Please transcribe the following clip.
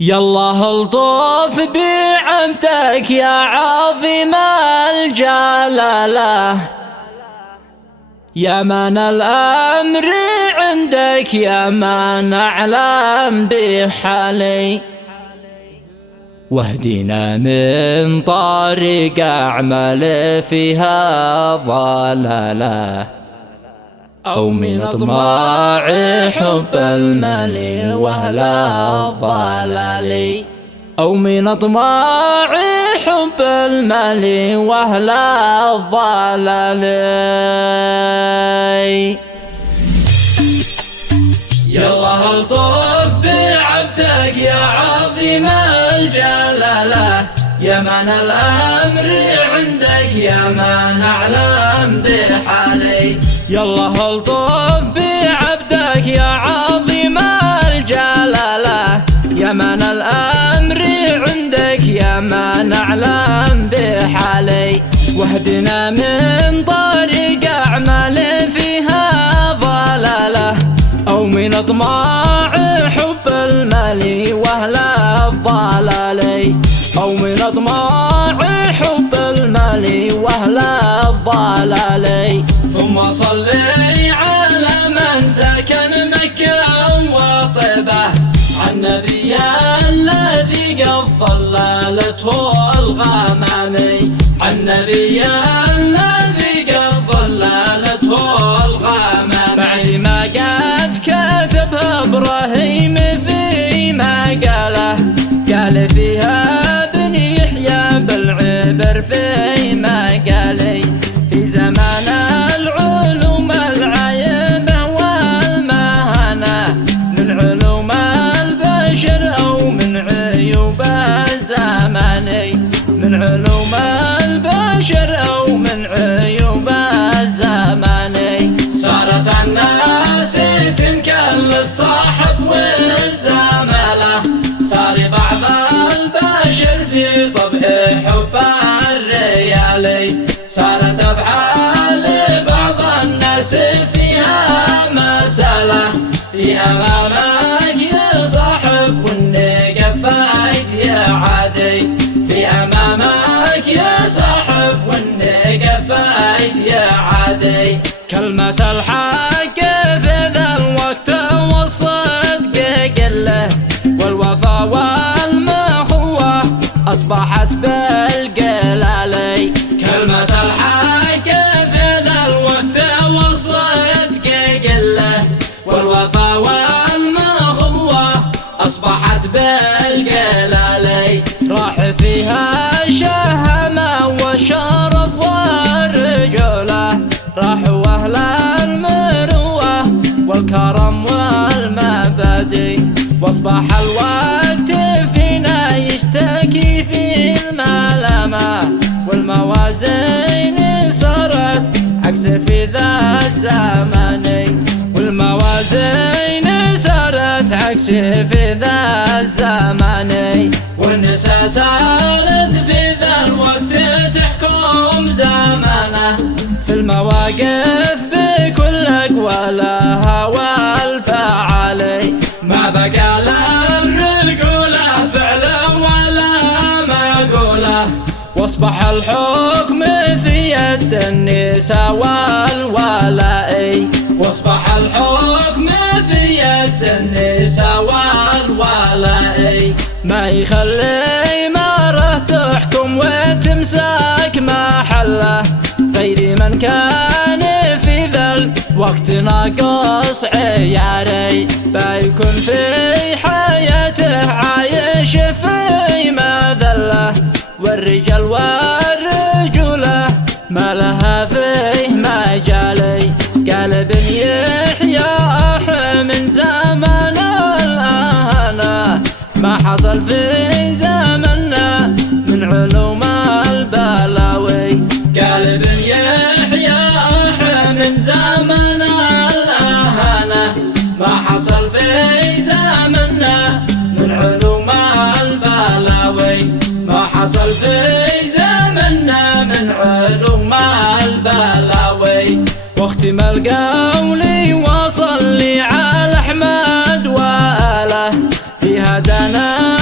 يالله الطوف بعمتك يا عظيم الجلالة، يا من الأمر عندك يا من أعلم بحالي، واهدنا من طريق أعمال فيها ضلالة، أو من أطماع حب المال وأهل الضلال، أو من أطماع حب المال وأهل الضلال. يا الله الطف بعبدك يا عظيم الجلالة، يا من الأمر عندك يا من أعلم بحالي، يا الله الطف بعبدك يا عظيم الجلالة، يا من الأمر عندك يا من أعلم بحالي، واهدنا من طريق أعمال فيها ضلالة، أو من أطماع حب المال وأهل الضلال، أو من أطماع حب المال وأهل الضلال. ثم صلي على من سكن مكة وطيبة، عن نبي الذي قد ظللته الغمام، عن نبي الذي قد ظللته الغمام، بعد ما قد كتبها إبراهيم فيما قاله، قال فيها ابن يحيى بالعبر فيما قالي، في زمان العلوم العيبة والمهنة، من علوم البشر أو من عيوب الزمان، من علوم البشر أو من عيوب الزمان. صارت الناس تنكل الصاحب والزمالة، صار بعض البشر في طبعه حب الريال، صارت أفعال بعض الناس فيها مسألة، في أمامك يا صاحب والنقفايت يا عادي، في أمامك يا صاحب والنقفايت يا عادي. كلمة الحق في ذا الوقت والصدق قله، والوفا والمخوة أصبحت بالقلال، كلمة الحق في ذا الوقت والصدق قله، والوفا والمخوة أصبحت بالقلال. راح فيها شهامة والشرف والرجولة، راحوا أهل المروة والكرم والمبادئ، واصبح الوقت فينا يشتكي في الملامة، والموازين صارت عكس في ذا الزمان، والموازين صارت عكس في ذا الزمان، والنساء صارت في ذا الوقت تحكم زمانه، في المواقف بكل أقوالها والفعالي، ما بقى للرجولة فعلا ولا مقولة، واصبح الحكم في يد النساء والولاء، واصبح الحكم في يد النساء والولاء، ما يخلي مرة تحكم وتمسك محله، غير من كان في ذا الوقت ناقص عياري، بيكون في حياته عايش في مذلة، والرجال والرجولة ما لها فيه مجالي، قال ابن يحيى من زمن الأهانة، ما حصل في زمننا من علوم البلاوي، قال ابن يحيى من زمن الأهانة، ما حصل في زمننا من علوم البلاوي، ما حصل في زمننا من علوم البلاوي. واختم القول وصلي على أحمد وآله، في هدانا